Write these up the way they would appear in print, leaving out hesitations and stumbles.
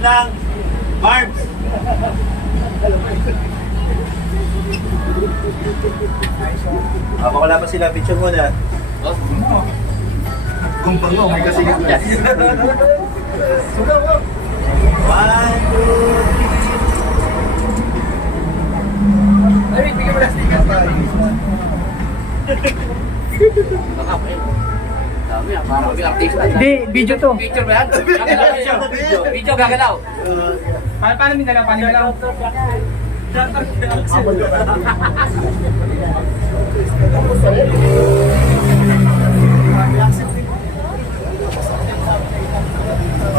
Wait lang. Barbs. Wala pa sila. Picture muna. Kung pango, may kasi yan. Sugal mo. 1, 2, 3. Ay, bigyan mo na sticker pa. Dami ah, parang may artista. Hindi, video to. Picture ba yan? Video gagalaw. Paano minalaw? Paano minalaw?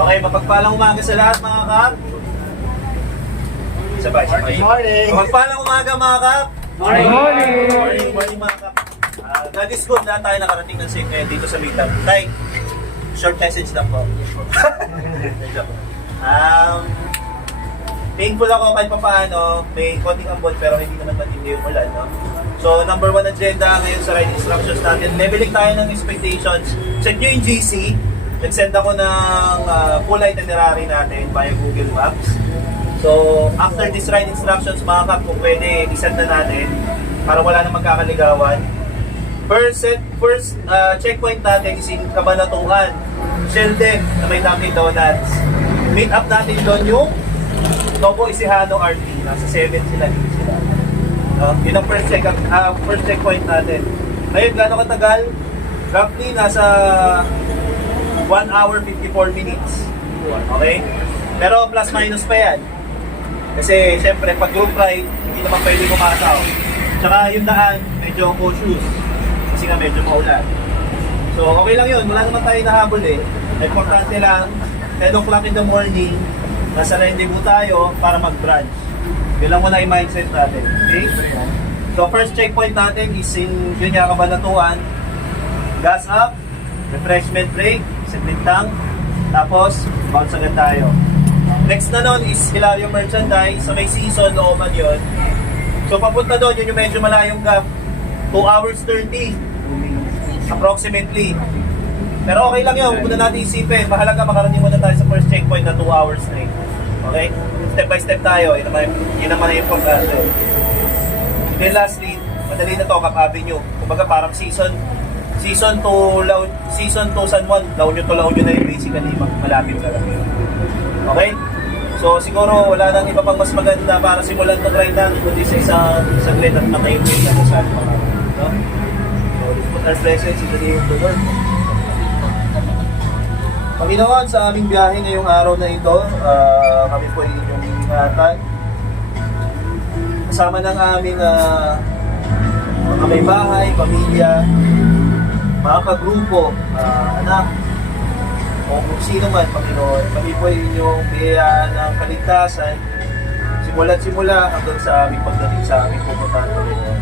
Okay, mapagpalang umaga sa lahat mga kap. Sabay. Morning. Mapagpalang umaga mga kap. Morning! Morning mga kap. God is good, lahat tayo nakarating ng safe ngayon dito sa meetup. Tay, short message lang po. Thankful ako kahit papaano, may konting ambon pero hindi naman matindi yung ulan, no? So, number 1 agenda ngayon sa ride instructions natin. Leveling tayo ng expectations. Check nyo yung GC. Nag-send ako ng full itinerary natin via Google Maps. So, after this ride instructions, mga kap, kung pwede, isend na natin para wala na magkakaligawan. First checkpoint natin is in Cabanatuan, Sheldon, na may Dunkin Donuts. Meet up natin doon yung Novo Ecijano RT. Nasa 7 sila, 8 sila. Yun ang first checkpoint natin. Ngayon, gano'ng katagal? Roughly, nasa 1 hour 54 minutes. Okay? Pero plus minus pa yan. Kasi, syempre, pag group ride, hindi naman pwede kumasaw. Tsaka yung daan, medyo cautious. Kasi nga medyo maulan. So, okay lang yun. Wala naman tayo nahabol eh. Importante lang, 10 o'clock in the morning, nasa rendezvous tayo para mag-brunch. Yun lang muna yung mindset natin. Okay? So, first checkpoint natin is in Cabanatuan. Gas up, refreshment break, saglit lang. Tapos, bounce agad tayo. Next na nun is Hilario Merchandise. So, may season, looban yun. So, papunta doon, yun yung medyo malayong gap. 2 hours 30. Approximately. Pero okay lang yun, huwag na natin isipin. Mahalaga makarating muna tayo sa first checkpoint na 2 hours straight. Okay? Step by step tayo. Yun naman yung importante. Then lastly, madali na to, Cap Avenue. Kumbaga parang season to San Juan. La Union to La Union na yung basically malapit na lang. Okay? So siguro wala nang iba pang mas maganda para simulan ng ride natin kundi sa isang saglit at matayin din na sa ating mga no? So let's put our presence in the name of the Lord. Panginoon, sa aming biyahe ngayong araw na ito, kami po ay inyong ingatan. Kasama ng aming mga may bahay, pamilya, mga kagrupo, anak, o kung sino man, Panginoon, kami po ay inyong biyayaan ng kaligtasan, simula't simula hanggang sa aming pagdating sa aming pupuntahan, Panginoon.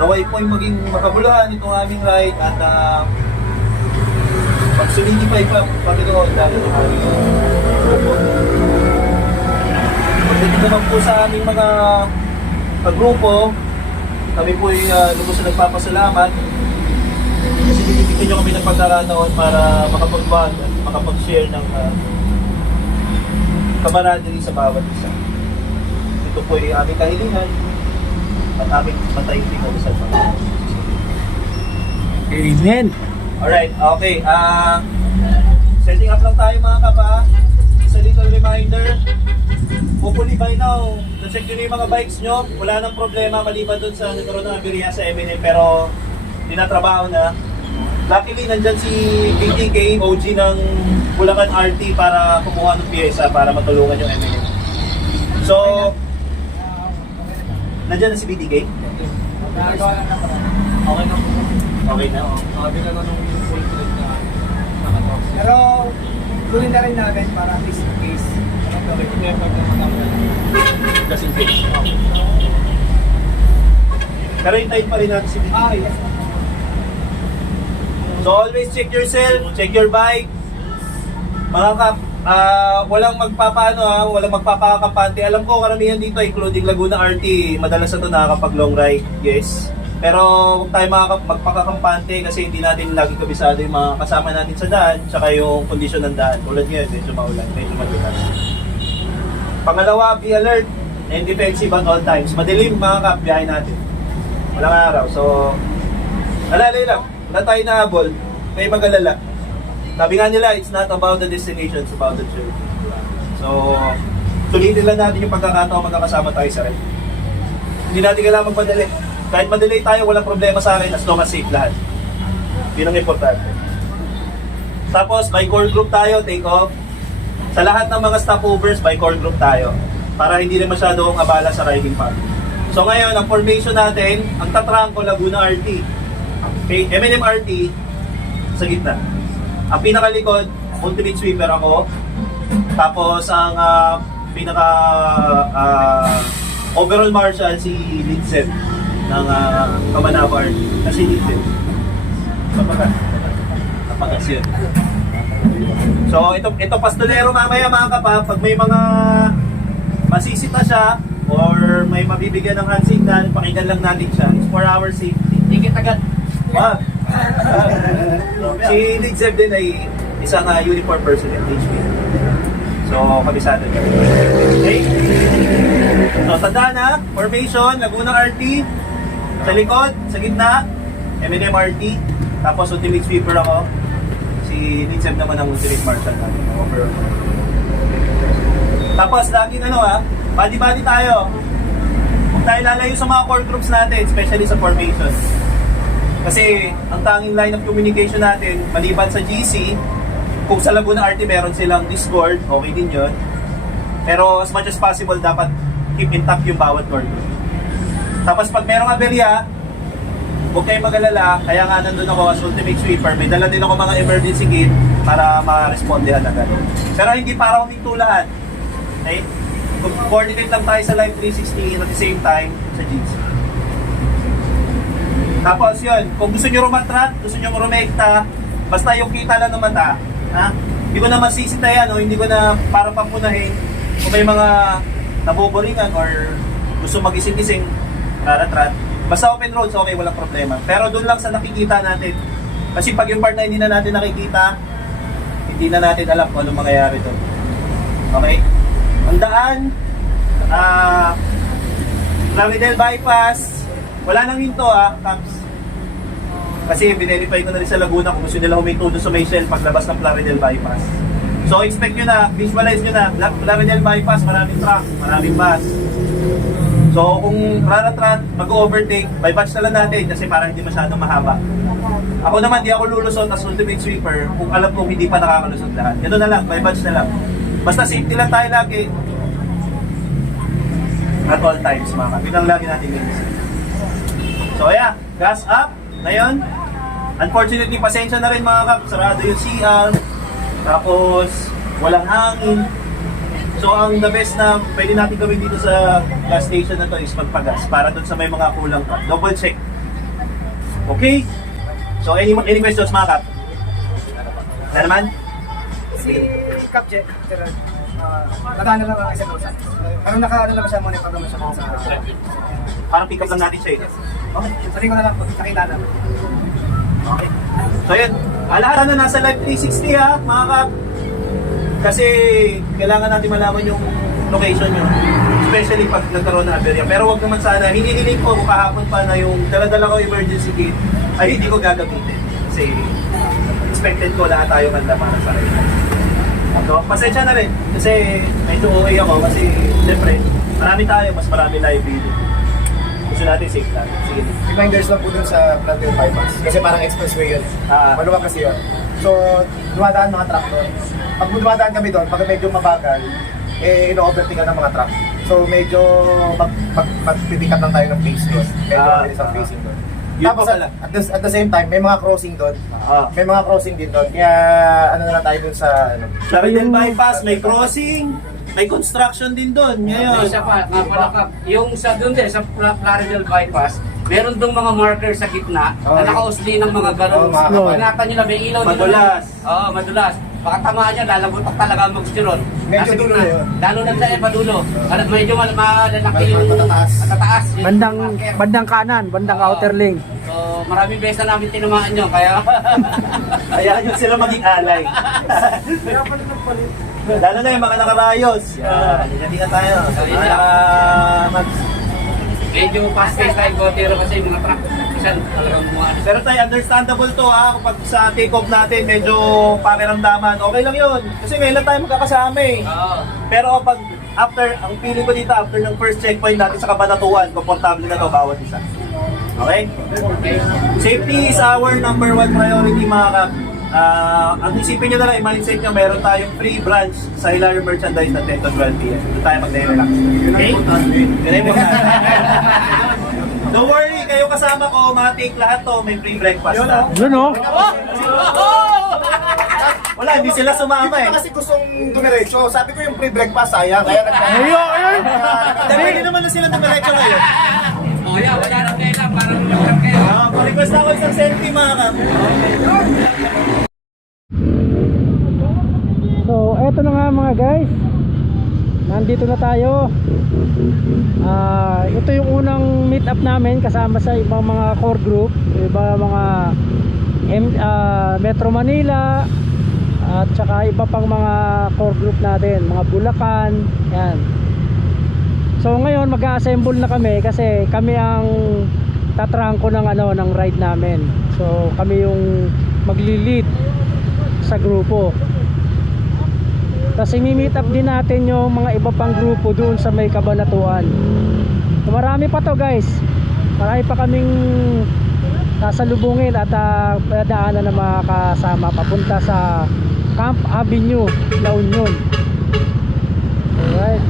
Naway po ay maging makabuluhan itong aming ride at mag-solidify pa, Panginoon, dahil ng aming grupo. Pagdating naman po sa aming mga kagrupo, kami po ay lubos na nagpapasalamat kasi binibigyan nyo kami ng pagkakataon para makapag-bond at makapag-share ng camaraderie sa bawat isa. Ito po ay aming kahilingan at aming matayin tingnan sa Panginoon. Amen! Alright, okay. Setting up lang tayo mga kapa. Just a little reminder. Hopefully by now, na-check nyo na yung mga bikes nyo. Wala nang problema maliban dun sa nagkaroon ng abirya sa M&M pero tinatrabaho na. Luckily, nandyan si BTK, OG ng Bulacan RT para kumuha ng pyesa para matulungan yung M&M. So, nandyan na si BTK? Nagawa lang na pa. Okay na. Okay na. Sabi na nung full plate na nakatalk. Pero, gawin na rin natin para at least in case. Ano gawin? Effort na matanggal. Just in case. Pero hintayin pa rin natin si BTK. Yes. So always check yourself, check your bike. Mga kap, walang walang magpapakampante. Alam ko karamihan dito including Laguna RT, madalas na ito nakakapag long ride. Yes. Pero huwag tayo magpakakampante kasi hindi natin lagi kabisado yung mga kasama natin sa daan tsaka yung kondisyon ng daan. Tulad ngayon, medyo maulan, medyo madulas. Pangalawa, be alert and defensive at all times. Madilim mga kap, biyahe natin. Walang araw. So, alalay lang. Wala tayo nahabol. Kayo mag-alala. Sabi nga nila, it's not about the destination, it's about the journey. So, tulitin lang natin yung pagkakataon magkakasama tayo sa ride. Hindi natin kailangan magpadali. Kahit madelay tayo, walang problema sa akin as long as safe lahat. Yun ang importante. Tapos, by core group tayo, take off. Sa lahat ng mga stopovers, by core group tayo. Para hindi rin masyadong abala sa riding path. So ngayon, ang formation natin, ang tatrangko Laguna RT. Okay, M&M RT, sa gitna. Ang pinakalikod, ultimate sweeper ako. Tapos, ang overall marshal, si Lindsay ng Kamanava RT. Kasi Lindsay. Kapagas yun. So, ito pastolero mamaya mga kapa, pag may mga masisita siya or may mabibigyan ng hand signal, pakinggan lang natin siya. It's for our safety. Tingit agad. Wag. Si Lindsay din ay isang uniform personnel, HP. So, kabisado niya. Okay? So, tandaan na, formation, Laguna RT, sa likod, sa gitna, M&M RT, tapos ultimate sweeper ako. Si Lindsay naman ang ultimate marshal natin. Overall. Tapos, laging body-body tayo. Huwag tayo lalayo sa mga core groups natin, especially sa formation. Kasi, ang tanging line of communication natin, maliban sa GC, kung sa Laguna RT meron silang Discord, okay din yun. Pero as much as possible, dapat keep intact yung bawat core group. Tapos pag merong aberya, huwag kayong mag-alala, kaya nga nandun ako as ultimate sweeper, may dala din ako mga emergency kit para ma-respondehan agad. Pero hindi para huminto lahat. Okay? Coordinate lang tayo sa Live 360 at the same time sa GC. Tapos yun, kung gusto nyo rumatrat, gusto nyo rumekta, basta yung kita lang ng mata, ha? Hindi ko na masisita yan, hindi ko na para papunahin kung may mga naboboringan or gusto magising-gising, raratrat. Basta open roads, okay, walang problema. Pero doon lang sa nakikita natin. Kasi pag yung part na hindi na natin nakikita, hindi na natin alam kung anong mangyayari doon. Okay? Ang daan, Plaridel Bypass, wala nang hinto Caps. Kasi binelify ko na rin sa Laguna kung gusto nila huminto doon sa may shell paglabas ng Plaridel Bypass. So expect nyo na, visualize nyo na, Plaridel Bypass, maraming truck, maraming bus. So kung raratrat, mag-overtake, by batch na lang natin kasi parang hindi masyadong mahaba. Ako naman, di ako lulusot as ultimate sweeper kung alam kong hindi pa nakakalusot lahat. Ganun na lang, by batch na lang. Basta safety lang tayo lagi. At all times, mga kapit lang lagi natin yung So yeah, gas up. Ngayon, unfortunately, pasensya na rin mga kap, sarado yung CR. Tapos, walang hangin. So ang the best na pwede natin gawin dito sa gas station na to is magpagas para dun sa may mga kulang pa. Double check. Okay? So any questions mga kap? Na naman? Si Cap Jet, nadaan na lang ang isang usan. Pero nakaano lang siya muna yung pagkaman siya sa... Parang pick up lang natin siya eh. Okay. Sabi ko na lang po, nakilala. Okay. So yun, lahat na nasa Live 360 mga kap. Kasi kailangan natin malaman yung location nyo. Especially pag nagkaroon ng aberya. Pero wag naman sana, hinihiling ko kahapon pa na yung dala-dala ko emergency kit ay hindi ko gagamitin. Kasi expected ko lahat tayo handa para sa rin. So, pasensya na rin. Kasi medyo okay ako kasi siyempre, marami tayo, mas marami live video. Gusto natin safe lang. Sige. Reminders lang po dun sa Plaridel Bypass. Kasi parang expressway yun. Maluwag kasi yun. So, dumadaan mga truck doon. Pag dumadaan kami doon, pag medyo mabagal, ino-overtake ng mga truck. So, medyo magpipick up lang tayo ng pace doon. Medyo isang pacing doon. Tapos, at the same time, may mga crossing doon. May mga crossing din doon. Kaya, ano na lang tayo doon sa... Plaridel Bypass, may crossing, may construction din doon. Ngayon. Isa pa, Kap, yung sa doon din, sa Plaridel Bypass, meron dong mga marker sa gitna na nakausli ng mga galons. Panatan nila, may ilaw nila. Madulas. Oo, madulas. Baka tamaan niya, lalagotak talaga ang mag-stiron. Medyo Nasa dulo gitna. na yun. Lalo na sa padulo. Medyo malalaki yung Matataas. matataas. Yung Bandang marker. bandang kanan, bandang outer lane. So, maraming beses na namin tinamaan yun, kaya... Hayaan nyo sila maging alay. Lalo na yung mga nakarayos. Hindi na tayo. Medyo fast-paced tayo Gotero kasi yung mga truck. Minsan talagang mga... Pero tayo, understandable to kapag sa take-off natin, medyo pakiramdaman. Okay lang yun. Kasi ngayon lang tayo magkakasama eh. Oo. Pero kapag after, ang feeling ko dito, after ng first checkpoint natin sa Kabanatuan, komportable na to bawat isa. Okay? Safety is our number 1 priority mga kap. Ang isipin nyo na lang, i-mindset nyo, meron tayong free branch sa Hilario Merchandise na 10 to 12 p.m. Doon tayo mag-relax. Okay? Yun ang importante. Don't worry, kayo kasama ko, mga take lahat to, may free breakfast na. Yun oh. Wala, hindi sila sumama eh. Hindi kasi gustong dumiretso. Sabi ko yung free breakfast, sayang. Kaya Ayun! Dahil naman na sila dumiretso ngayon. Oh, yeah, wala na kayo lang, parang lugar kayo. Pa-request ako isang selfie mga kap. So, eto na nga mga guys. Nandito na tayo. Ito yung unang meet up namin kasama sa ibang mga core group, ibang mga Metro Manila at saka iba pang mga core group natin, mga Bulacan, yan. So ngayon mag-assemble na kami kasi kami ang tatrangko ng ng ride namin. So kami yung magli-lead sa grupo. Kasi mi-meet up din natin yung mga iba pang grupo doon sa may Kabanatuan. So, marami pa to guys. Marami pa kaming sasalubungin at daanan na mga kasama papunta sa Camp Avenue, La Union. Alright.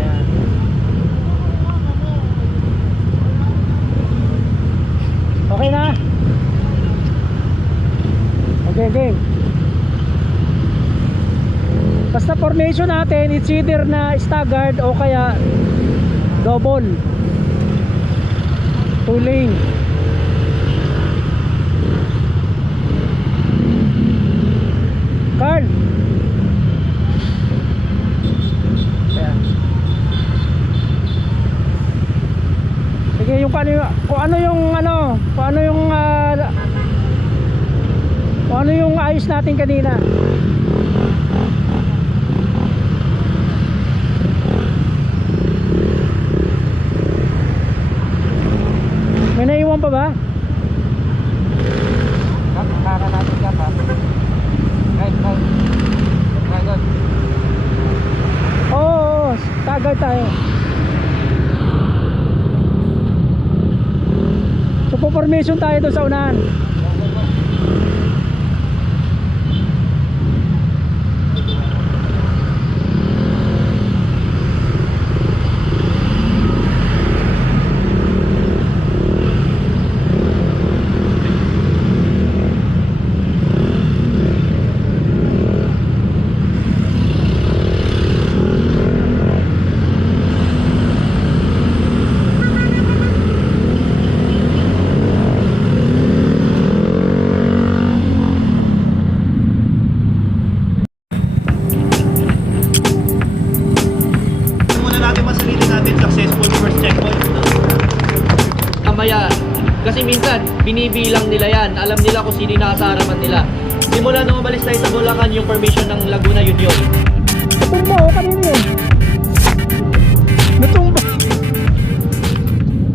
Ayan. Okay na? Okay, game. Basta formation natin, it's either na staggered o kaya double 2 lane. Carl. Ayan. Sige, yung kung ano yung ayos natin kanina. May naiwan pa ba? Kaka natin ka pa. Right. Oo, tagay tayo. So, formation tayo doon sa unahan. Mamaya, kasi minsan binibilang nila yan, alam nila kung sino yung nasa harapan nila. Simula nung umalis tayo sa Bulacan, yung permission ng Laguna, yun.